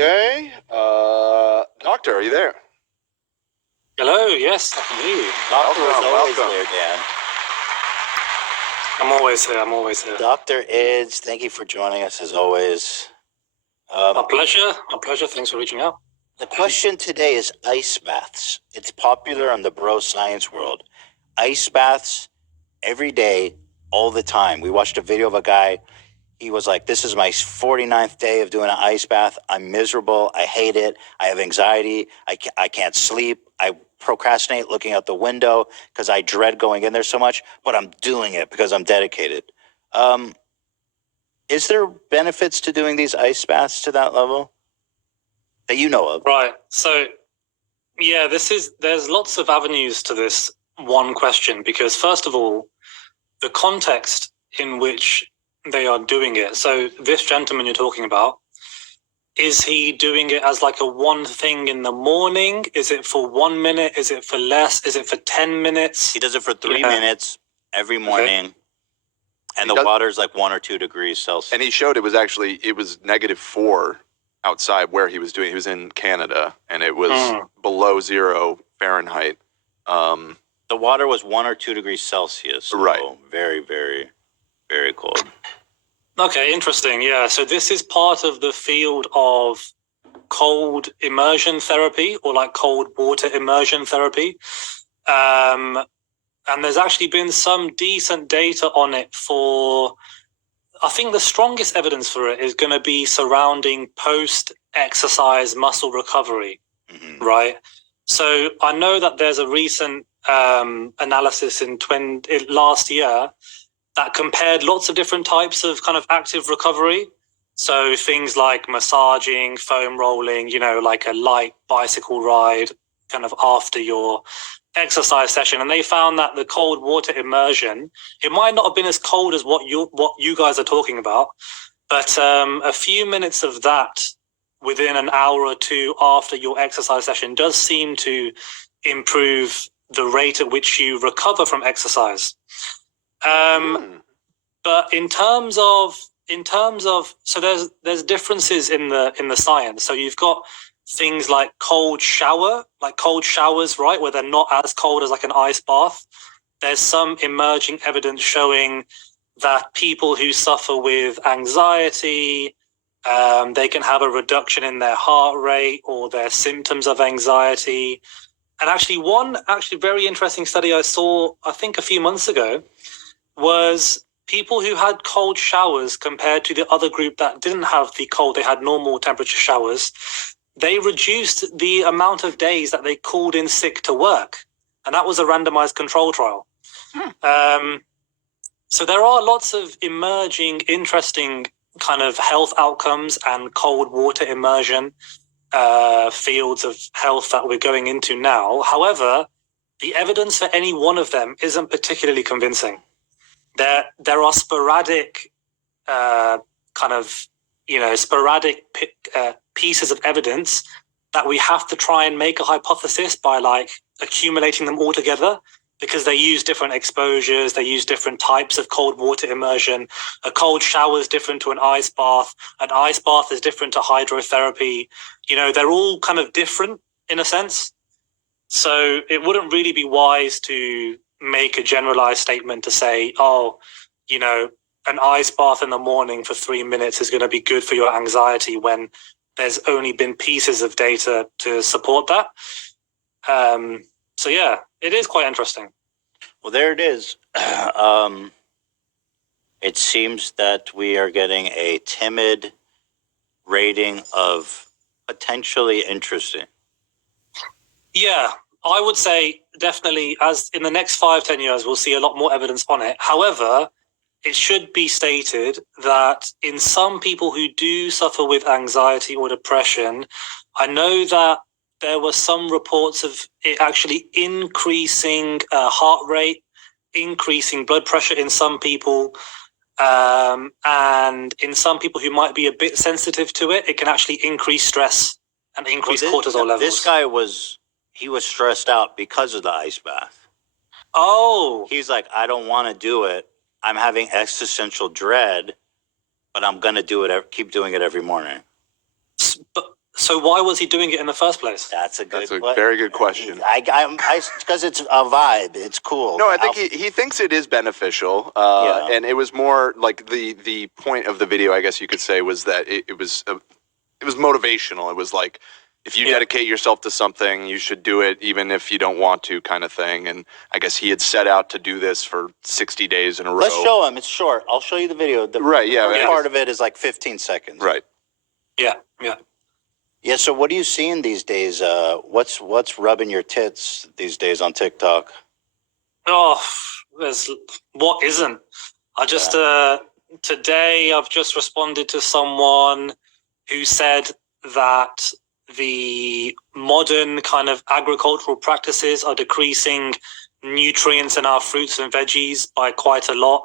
Okay. Doctor, are you there? Hello, yes, I can hear you. Doctor is always welcome. there, Dan. I'm always here. Dr. Ids, thank you for joining us as always. A pleasure. Thanks for reaching out. The question today is ice baths. It's popular in the bro science world. Ice baths every day, all the time. We watched a video of a guy. He was like, this is my 49th day of doing an ice bath. I'm miserable. I hate it. I have anxiety. I can't sleep. I procrastinate looking out the window because I dread going in there so much, but I'm doing it because I'm dedicated. Is there benefits to doing these ice baths to that level that you know of? Right. So, yeah, there's lots of avenues to this one question because, first of all, the context in which they are doing it. So this gentleman you're talking about, is he doing it as like a one thing in the morning? Is it for 1 minute? Is it for less? Is it for 10 minutes? He does it for 3 minutes every morning. Okay. And the water's like 1 or 2 degrees Celsius. And he showed it was -4 outside where he was doing. He was in Canada, and it was below 0 Fahrenheit. The water was 1 or 2 degrees Celsius. So right. Very, very, very cold. Okay, interesting. Yeah, so this is part of the field of cold immersion therapy, or like cold water immersion therapy. And there's actually been some decent data on it for, I think the strongest evidence for it is going to be surrounding post-exercise muscle recovery, right? So I know that there's a recent analysis in last year that compared lots of different types of kind of active recovery. So things like massaging, foam rolling, like a light bicycle ride kind of after your exercise session. And they found that the cold water immersion, it might not have been as cold as what you guys are talking about, but a few minutes of that within an hour or two after your exercise session does seem to improve the rate at which you recover from exercise. But in terms of, so there's differences in the science. So you've got things like cold showers, right, where they're not as cold as like an ice bath. There's some emerging evidence showing that people who suffer with anxiety, they can have a reduction in their heart rate or their symptoms of anxiety. And actually, one very interesting study I saw, I think a few months ago, was people who had cold showers compared to the other group that didn't have the cold, they had normal temperature showers. They reduced the amount of days that they called in sick to work. And that was a randomized control trial. So there are lots of emerging, interesting kind of health outcomes and cold water immersion fields of health that we're going into now. However, the evidence for any one of them isn't particularly convincing. There are sporadic pieces of evidence that we have to try and make a hypothesis by like accumulating them all together, because they use different exposures, they use different types of cold water immersion. A cold shower is different to an ice bath is different to hydrotherapy. They're all kind of different in a sense. So it wouldn't really be wise to make a generalized statement to say, an ice bath in the morning for 3 minutes is going to be good for your anxiety, when there's only been pieces of data to support that. So yeah, it is quite interesting. Well, there it is. It seems that we are getting a timid rating of potentially interesting. Yeah, I would say definitely, as in the next 5-10 years, we'll see a lot more evidence on it. However, it should be stated that in some people who do suffer with anxiety or depression, I know that there were some reports of it actually increasing heart rate, increasing blood pressure in some people. And in some people who might be a bit sensitive to it, it can actually increase stress and increase cortisol levels. This guy was stressed out because of the ice bath. Oh. He's like, I don't want to do it. I'm having existential dread, but I'm going to do it. Keep doing it every morning. So why was he doing it in the first place? That's a very good question. Because it's a vibe. It's cool. No, I think he thinks it is beneficial. And it was more like the point of the video, I guess you could say, was that it was motivational. It was like, if you dedicate yourself to something, you should do it even if you don't want to, kind of thing. And I guess he had set out to do this for 60 days in a row. Let's show him. It's short. I'll show you the video. The first part of it is like 15 seconds. Right. Yeah. Yeah, so what are you seeing these days? What's rubbing your tits these days on TikTok? Oh, what isn't? I just today I've just responded to someone who said that the modern kind of agricultural practices are decreasing nutrients in our fruits and veggies by quite a lot.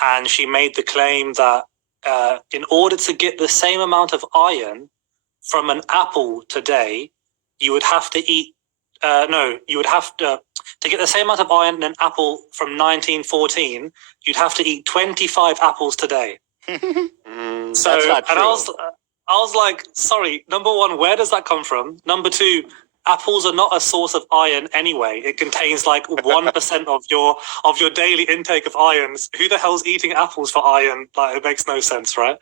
And she made the claim that in order to get the same amount of iron from an apple today, you would have to eat, you would have to get the same amount of iron in an apple from 1914, you'd have to eat 25 apples today. That's not true. And I was like, sorry, number one, where does that come from? Number two, apples are not a source of iron anyway. It contains like 1% of your daily intake of irons. Who the hell's eating apples for iron? Like, it makes no sense, right?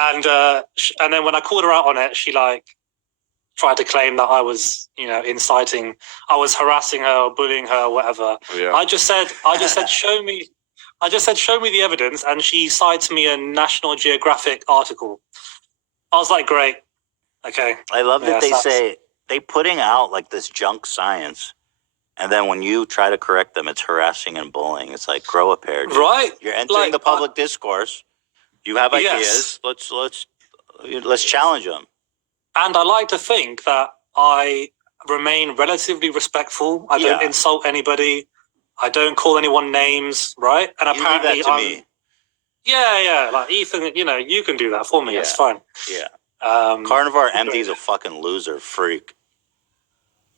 And then when I called her out on it, she like tried to claim that I was, inciting, I was harassing her or bullying her or whatever. Yeah. I just said, show me the evidence, and she cites me a National Geographic article. I was like, great, okay. I love that they putting out like this junk science, and then when you try to correct them, it's harassing and bullying. It's like, grow a pair, dude. Right? You're entering the public discourse. You have ideas. Let's challenge them. And I like to think that I remain relatively respectful. I don't insult anybody. I don't call anyone names, right? And You apparently leave that to me. Yeah. Like, Ethan, you can do that for me. It's fine. Yeah. Carnivore MD's a fucking loser freak.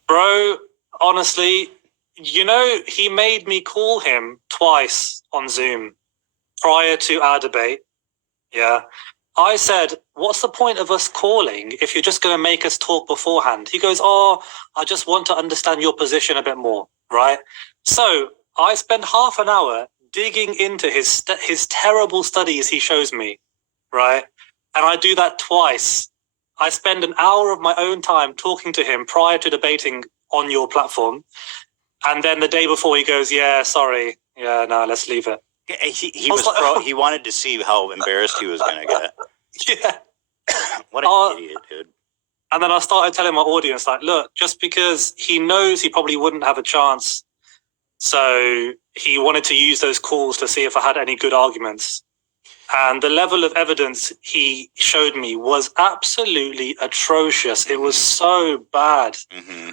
Bro, honestly, he made me call him twice on Zoom prior to our debate. Yeah. I said, what's the point of us calling if you're just going to make us talk beforehand? He goes, I just want to understand your position a bit more, right? So I spend half an hour digging into his terrible studies he shows me, right? And I do that twice. I spend an hour of my own time talking to him prior to debating on your platform. And then the day before he goes, yeah, sorry. Yeah, no, let's leave it. He wanted to see how embarrassed he was going to get. Yeah. What an idiot, dude. And then I started telling my audience, like, look, just because he knows he probably wouldn't have a chance, so he wanted to use those calls to see if I had any good arguments. And the level of evidence he showed me was absolutely atrocious. It was so bad. Mm-hmm.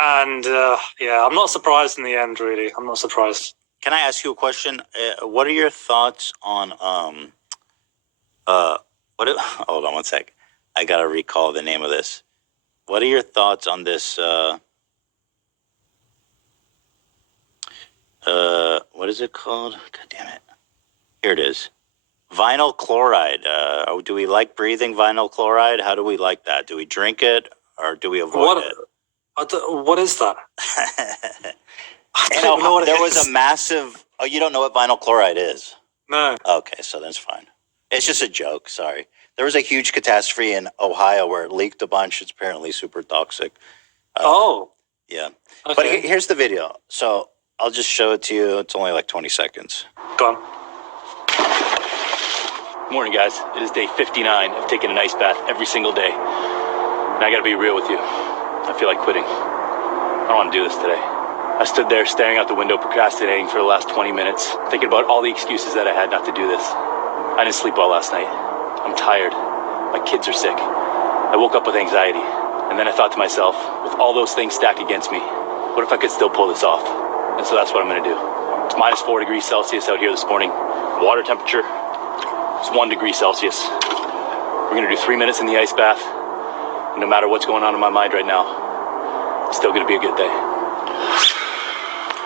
And I'm not surprised in the end, really. I'm not surprised. Can I ask you a question? What are your thoughts on hold on one sec. I gotta recall the name of this. What are your thoughts on this? What is it called? God damn it! Here it is. Vinyl chloride. Do we like breathing vinyl chloride? How do we like that? Do we drink it or do we avoid it? What is that? There was a massive. Oh, you don't know what vinyl chloride is? No. Okay, so that's fine. It's just a joke. Sorry. There was a huge catastrophe in Ohio where it leaked a bunch. It's apparently super toxic. Yeah. Okay. But here's the video. So I'll just show it to you. It's only like 20 seconds. Go on. Morning, guys. It is day 59 of taking an ice bath every single day. And I gotta be real with you. I feel like quitting. I don't want to do this today. I stood there staring out the window, procrastinating for the last 20 minutes, thinking about all the excuses that I had not to do this. I didn't sleep well last night. I'm tired. My kids are sick. I woke up with anxiety. And then I thought to myself, with all those things stacked against me, what if I could still pull this off? And so that's what I'm going to do. It's minus 4 degrees Celsius out here this morning. Water temperature is 1 degree Celsius. We're going to do 3 minutes in the ice bath. And no matter what's going on in my mind right now, it's still going to be a good day.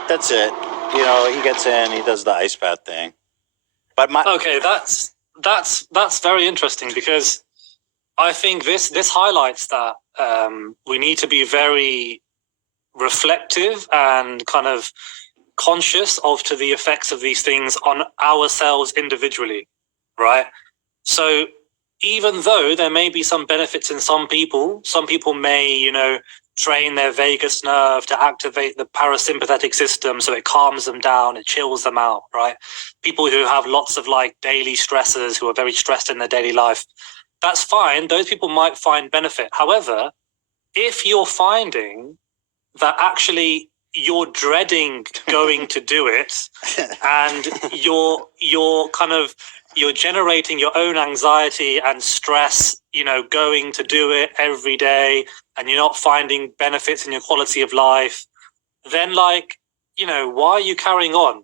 That's it. He gets in, he does the ice bath thing. But Okay, that's very interesting because I think this highlights that we need to be very reflective and kind of conscious of to the effects of these things on ourselves individually, right? So even though there may be some benefits in some people may, train their vagus nerve to activate the parasympathetic system so it calms them down, it chills them out, right? People who have lots of like daily stressors, who are very stressed in their daily life, that's fine. Those people might find benefit. However, if you're finding that actually you're dreading going to do it and you're generating your own anxiety and stress, going to do it every day, and you're not finding benefits in your quality of life, then why are you carrying on?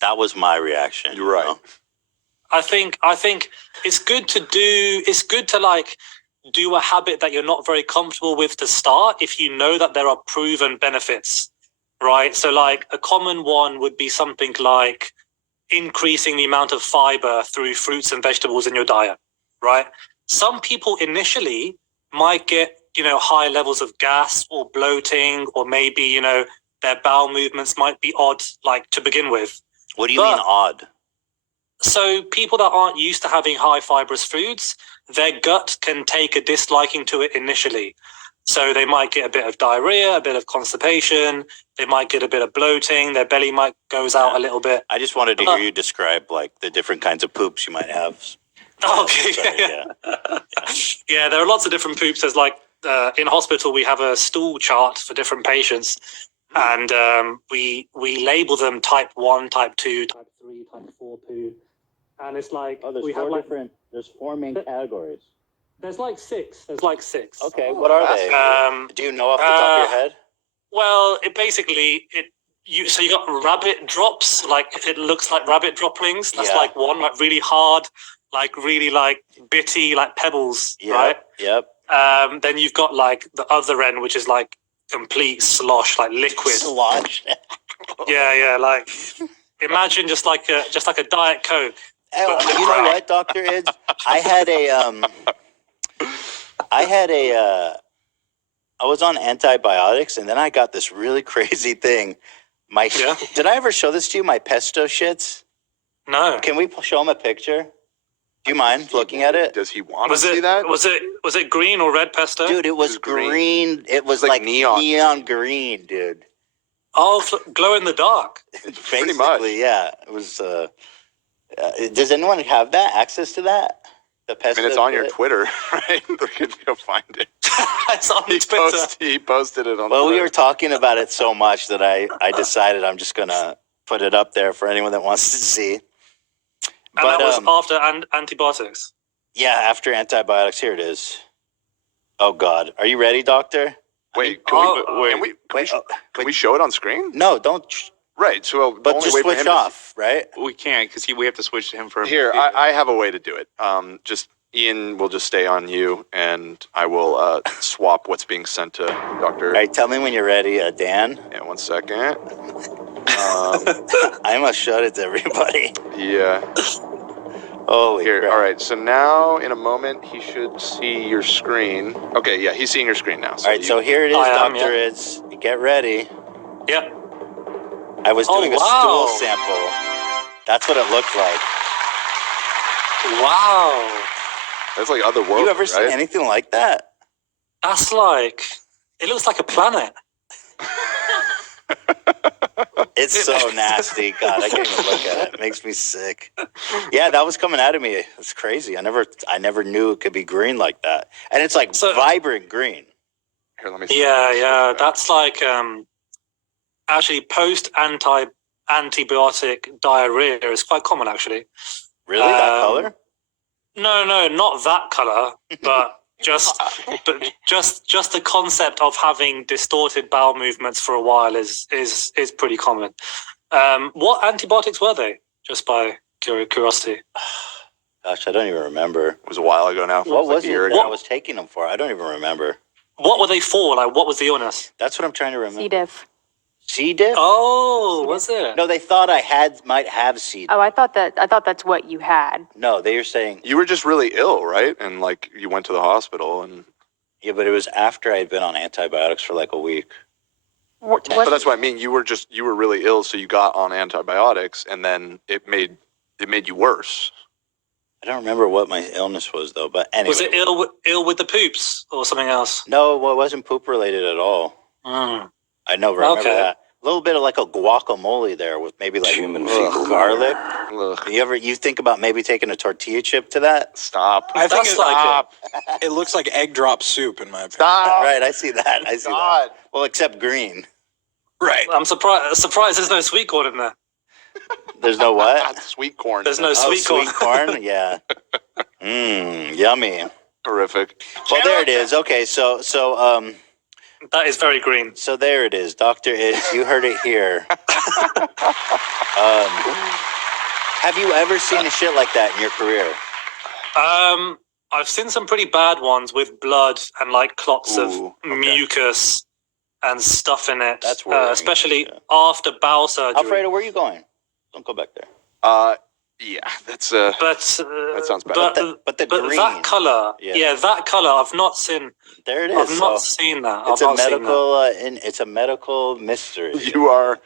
That was my reaction. You're right. I think it's good to like do a habit that you're not very comfortable with to start if you know that there are proven benefits, right? So like a common one would be something like increasing the amount of fiber through fruits and vegetables in your diet, right? Some people initially might get, high levels of gas or bloating, or maybe, their bowel movements might be odd, like to begin with. What do you mean odd? So people that aren't used to having high fibrous foods, their gut can take a disliking to it initially. So they might get a bit of diarrhea, a bit of constipation, they might get a bit of bloating, their belly might goes out a little bit. I just wanted to hear you describe like the different kinds of poops you might have. Okay. Sorry, Yeah, there are lots of different poops. There's like in hospital we have a stool chart for different patients, and we label them type 1, type 2, type 3, type 4 poo. And it's like there's 4 main categories. There's like six. Okay, what are they? Do you know off the top of your head? Well, you got rabbit drops, like it looks like rabbit droplings. That's like one, like really hard, like really like bitty, like pebbles, right? Yep. Then you've got like the other end, which is like complete slosh, like liquid. Slosh. Yeah, like imagine just like a Diet Coke. You know what, Dr. Ids? I was on antibiotics, and then I got this really crazy thing. Did I ever show this to you? My pesto shits? No. Can we show him a picture? Do you mind looking at it? Does he want to see that? Was it green or red pesto? Dude, it was green. It was like neon green, dude. Oh, glow in the dark. Pretty much. Yeah. It was. Does anyone have access to that? The pesto. I mean, it's on your Twitter, right? They can go find it. It's on Twitter. He posted it on. Well, Twitter. we were talking about it so much that I decided I'm just gonna put it up there for anyone that wants to see. And that was after antibiotics. Yeah, after antibiotics. Here it is. Oh God, are you ready, doctor? Wait, can we show it on screen? No, don't. Right. So, but just switch off, right? We can't because we have to switch to him for. Here, I have a way to do it. Just Ian will just stay on you, and I will swap what's being sent to Dr. All right, tell me when you're ready, Dan. Yeah, 1 second. I must show it to everybody. Yeah. Oh, here. Crap. All right. So now, in a moment, he should see your screen. Okay. Yeah, he's seeing your screen now. So all right. So here it is, Doctor. It's get ready. Yep. I was doing a stool sample. That's what it looked like. Wow. That's like other world. You ever seen anything like that? That's like, it looks like a planet. It's so nasty. God, I can't even look at it. It makes me sick. Yeah, that was coming out of me. It's crazy. I never knew it could be green like that. And it's like vibrant green. Here, let me see. Yeah. That's like actually post-antibiotic diarrhea is quite common, actually. Really? That color? No, not that color, but just the concept of having distorted bowel movements for a while is pretty common. What antibiotics were they? Just by curiosity. Gosh, I don't even remember. It was a while ago now. What was it I was taking them for? I don't even remember. What were they for? Like, what was the illness? That's what I'm trying to remember. C. diff. C. diff? Oh, was it? No, they thought I might have C. diff. Oh, I thought that's what you had. No, they were saying. You were just really ill, right? And like you went to the hospital, and Yeah, but it was after I had been on antibiotics for like a week. but that's what I mean. You were really ill, so you got on antibiotics, and then it made you worse. I don't remember what my illness was though, but anyway. Was it ill with the poops or something else? No, well, it wasn't poop related at all. Mm. I never remember Okay. that. A little bit of like a guacamole there with maybe like Human fecal garlic. Ugh. You think about maybe taking a tortilla chip to that? Stop. I think That's it, like it looks like egg drop soup in my opinion. Stop. Right, I see that. I see God. that. Well, except green. Right. I'm surprised there's no sweet corn in there. There's no what? Sweet corn. There's no Oh, sweet corn. corn? Yeah. Yummy. Horrific. Well, there it is. Okay, so That is very green. So there it is, Dr. Is. You heard it here. Have you ever seen a shit like that in your career? I've seen some pretty bad ones with blood and like clots of Ooh, okay. mucus and stuff in it. That's worrying. Especially Yeah. after bowel surgery. Alfredo, where are you going? Don't go back there. Yeah, that's But that sounds bad. But the but green. that color, Yeah. that color, I've not seen. There it is. I've not seen that. It's I've a not seen that. medical. It's a medical mystery. You're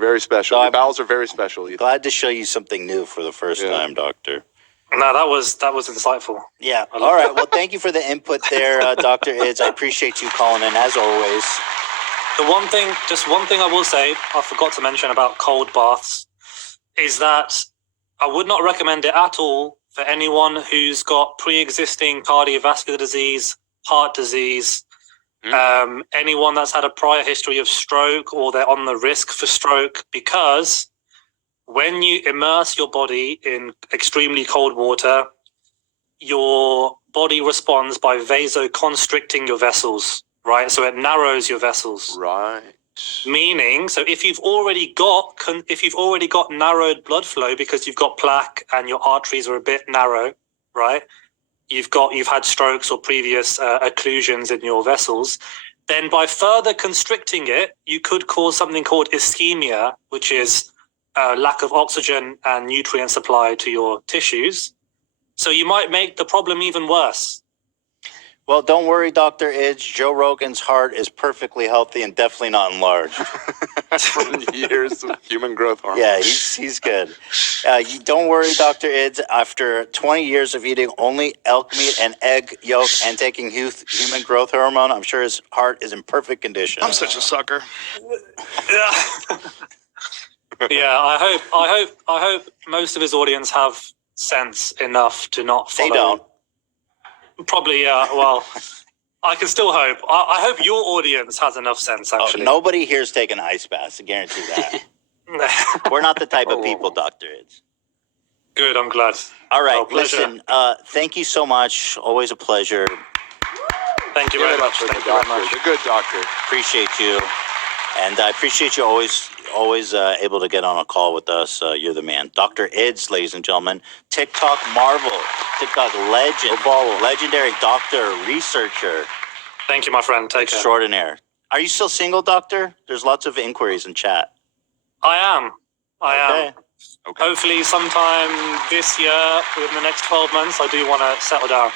very special. So Your I'm bowels are very special, Ethan. glad to show you something new for the first Yeah. time, Doctor. No, that was insightful. Yeah. I love All right. that. Well, thank you for the input there, Dr. Ids. I appreciate you calling in as always. Just one thing I will say, I forgot to mention about cold baths, is that I would not recommend it at all for anyone who's got pre-existing cardiovascular disease, heart disease, anyone that's had a prior history of stroke or they're on the risk for stroke, because when you immerse your body in extremely cold water, your body responds by vasoconstricting your vessels, right? So it narrows your vessels. Right. Meaning, so if you've already got narrowed blood flow because you've got plaque and your arteries are a bit narrow, right? You've had strokes or previous occlusions in your vessels. Then by further constricting it, you could cause something called ischemia, which is lack of oxygen and nutrient supply to your tissues. So you might make the problem even worse. Well, don't worry, Dr. Ids. Joe Rogan's heart is perfectly healthy and definitely not enlarged. From years of human growth hormone. Yeah, he's good. Don't worry, Dr. Ids. After 20 years of eating only elk meat and egg yolk and taking human growth hormone, I'm sure his heart is in perfect condition. I'm such a sucker. Yeah. Yeah, I hope most of his audience have sense enough to not follow. They don't. Probably, yeah. Well, I can still hope. I hope your audience has enough sense, Oh, actually. nobody here's taking ice baths. I guarantee that. We're not the type of people, Dr. Ids. Good, I'm glad. All right, Oh, pleasure. listen, thank you so much. Always a pleasure. Thank you Give very it up much. for Thank the you very doctor, much. the good doctor. Appreciate you. And I appreciate you always able to get on a call with us. You're the man. Dr. Ids, ladies and gentlemen. TikTok marvel. TikTok legend. Legendary doctor, researcher. Thank you, my friend. Take care. Extraordinaire. Are you still single, doctor? There's lots of inquiries in chat. I am. Okay. Okay. Hopefully sometime this year, within the next 12 months, I do want to settle down.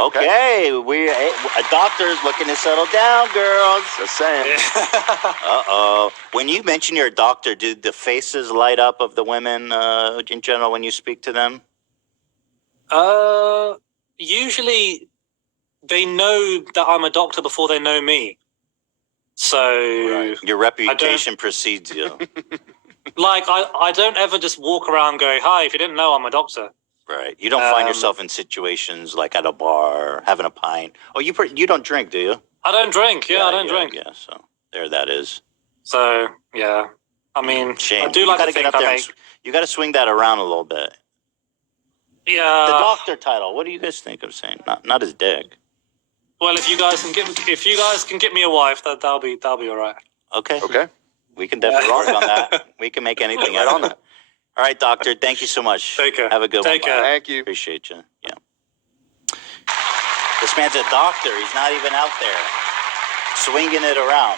Okay. A doctor's looking to settle down, girls. Just saying. Uh-oh. When you mention you're a doctor, do the faces light up of the women in general when you speak to them? Usually they know that I'm a doctor before they know me. So, Your reputation precedes you. like, I don't ever just walk around going, hi, if you didn't know, I'm a doctor. Right. You don't find yourself in situations like at a bar, having a pint. Oh, you don't drink, do you? I don't drink. Yeah, I don't drink. Yeah, so there that is. So, yeah. I mean, Shame. I do like you to gotta get think up there I and make... you got to swing that around a little bit. The Yeah. doctor title. What do you guys think of saying? Not his dick. Well, if you guys can get me a wife, that'll be all right. Okay. Okay. We can definitely work on that. We can make anything Right happen. on that. All right, doctor. Thank you so much. Take care. Have a good Take one. care. Bye. Thank you. Appreciate you. Yeah. This man's a doctor. He's not even out there swinging it around.